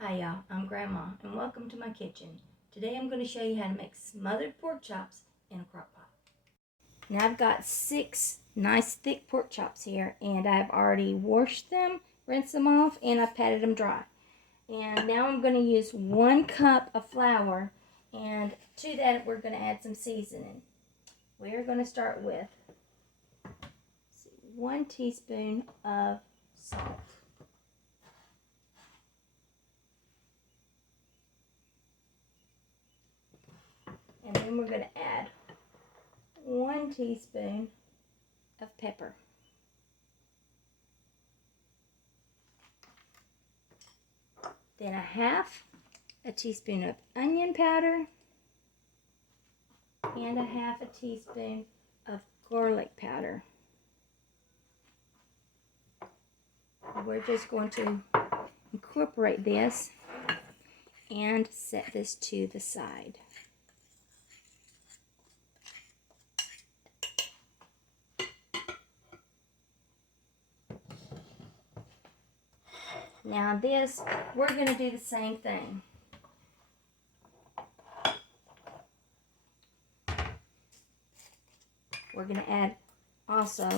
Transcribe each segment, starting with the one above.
Hi y'all, I'm Grandma and welcome to my kitchen. Today I'm going to show you how to make smothered pork chops in a crock pot. Now I've got 6 nice thick pork chops here and I've already washed them, rinsed them off, and I've patted them dry. And now I'm going to use 1 cup of flour, and to that we're going to add some seasoning. We're going to start with 1 teaspoon of salt. And then we're going to add 1 teaspoon of pepper. Then a half a teaspoon of onion powder and a half a teaspoon of garlic powder. We're just going to incorporate this and set this to the side. Now this, we're going to do the same thing. We're going to add also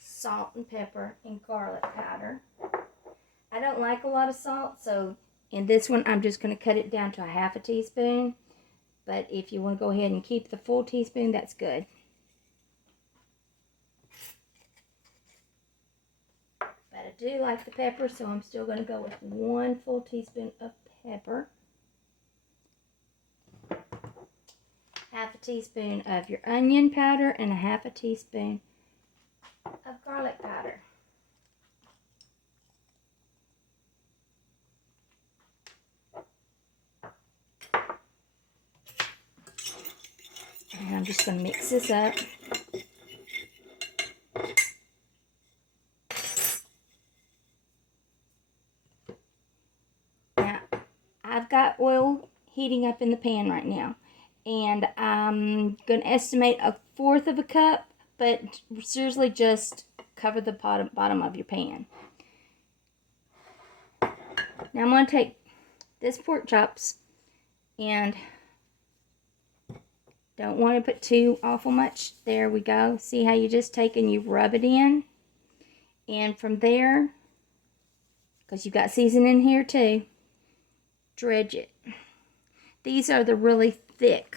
salt and pepper and garlic powder. I don't like a lot of salt, so in this one I'm just going to cut it down to a half a teaspoon. But if you want to go ahead and keep the full teaspoon, that's good. But I do like the pepper, so I'm still going to go with 1 full teaspoon of pepper. Half a teaspoon of your onion powder and a half a teaspoon of garlic powder. And I'm just going to mix this up. Now, I've got oil heating up in the pan right now. And I'm going to estimate 1/4 of a cup, but seriously just cover the bottom of your pan. Now I'm going to take this pork chops and don't want to put too awful much. There we go. See how you just take and you rub it in? And from there, because you've got seasoning here too, dredge it. These are the really thick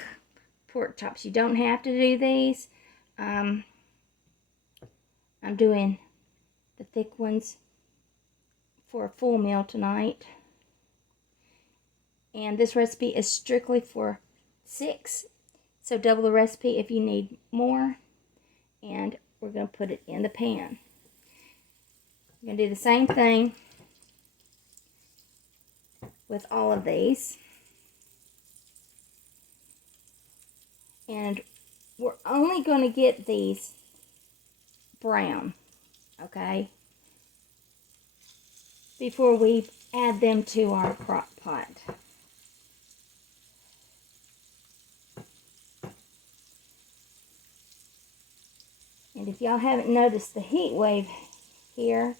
pork chops. You don't have to do these. I'm doing the thick ones for a full meal tonight. And this recipe is strictly for 6. So double the recipe if you need more. And we're going to put it in the pan. We're going to do the same thing with all of these. And we're only going to get these brown, okay, before we add them to our crock pot. And if y'all haven't noticed the heat wave here,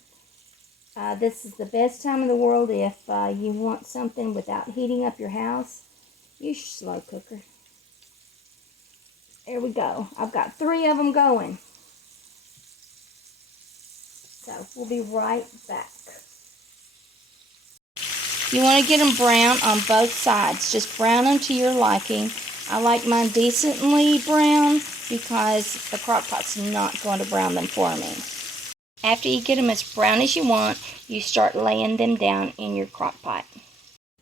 this is the best time in the world if you want something without heating up your house. Use your slow cooker. There we go. I've got 3 of them going. So we'll be right back. You want to get them brown on both sides. Just brown them to your liking. I like mine decently brown because the crock pot's not going to brown them for me. After you get them as brown as you want, you start laying them down in your crock pot.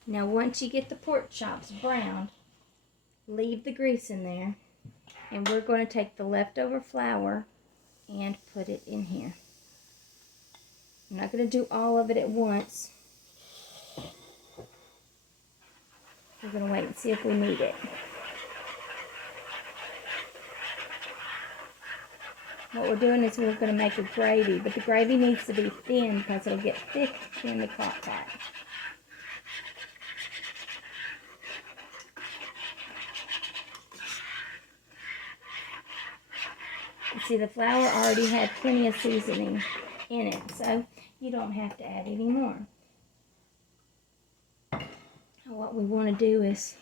Now once you get the pork chops browned, leave the grease in there. And we're going to take the leftover flour and put it in here. I'm not going to do all of it at once. We're going to wait and see if we need it. What we're doing is we're going to make a gravy, but the gravy needs to be thin because it'll get thick in the crock pot. See, the flour already had plenty of seasoning in it, so you don't have to add any more. Now what we want to do is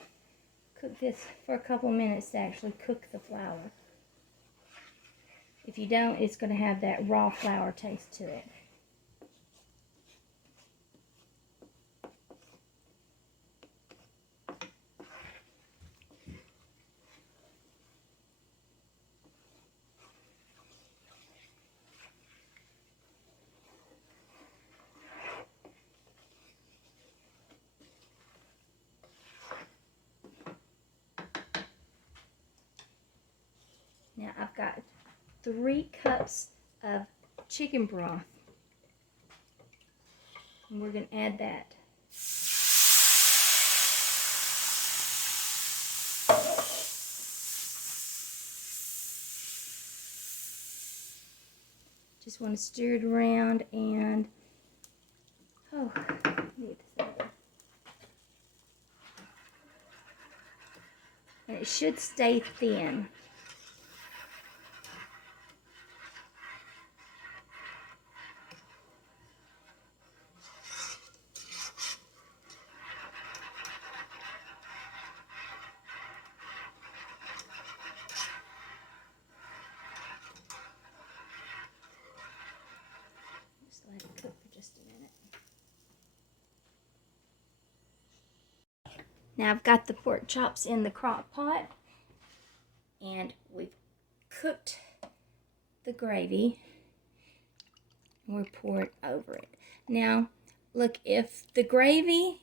cook this for a couple minutes to actually cook the flour. If you don't, it's going to have that raw flour taste to it. Now I've got 3 cups of chicken broth, and we're going to add that. Just want to stir it around and, oh, get this over. And it should stay thin. Just let it cook for just a minute. Now I've got the pork chops in the crock pot, and we've cooked the gravy, and we'll pour it over it. Now, look, if the gravy,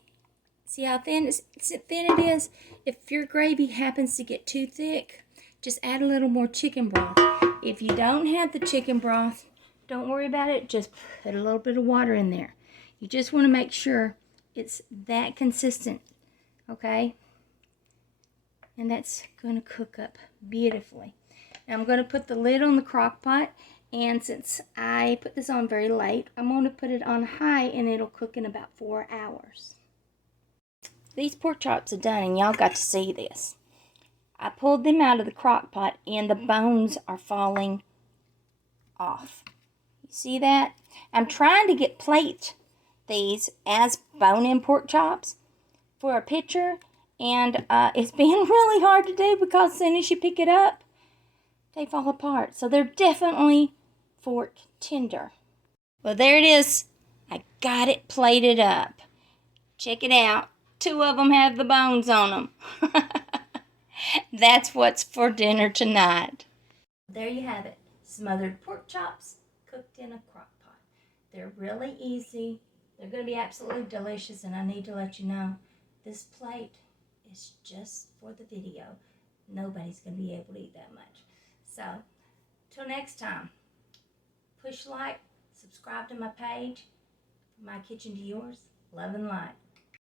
see how thin it is? If your gravy happens to get too thick, just add a little more chicken broth. If you don't have the chicken broth, don't worry about it. Just put a little bit of water in there. You just want to make sure it's that consistent, okay? And that's going to cook up beautifully. Now I'm going to put the lid on the crock pot, and since I put this on very late, I'm going to put it on high, and it'll cook in about 4 hours. These pork chops are done, and y'all got to see this. I pulled them out of the crock pot, and the bones are falling off. You see that? I'm trying to plate these as bone-in pork chops for a picture, and it's been really hard to do because as soon as you pick it up, they fall apart. So they're definitely fork tender. Well, there it is. I got it plated up. Check it out. 2 of them have the bones on them. That's what's for dinner tonight. There you have it. Smothered pork chops cooked in a crock pot. They're really easy. They're going to be absolutely delicious, and I need to let you know this plate is just for the video. Nobody's going to be able to eat that much. So, till next time, push like, subscribe to my page, My Kitchen to Yours, love and light.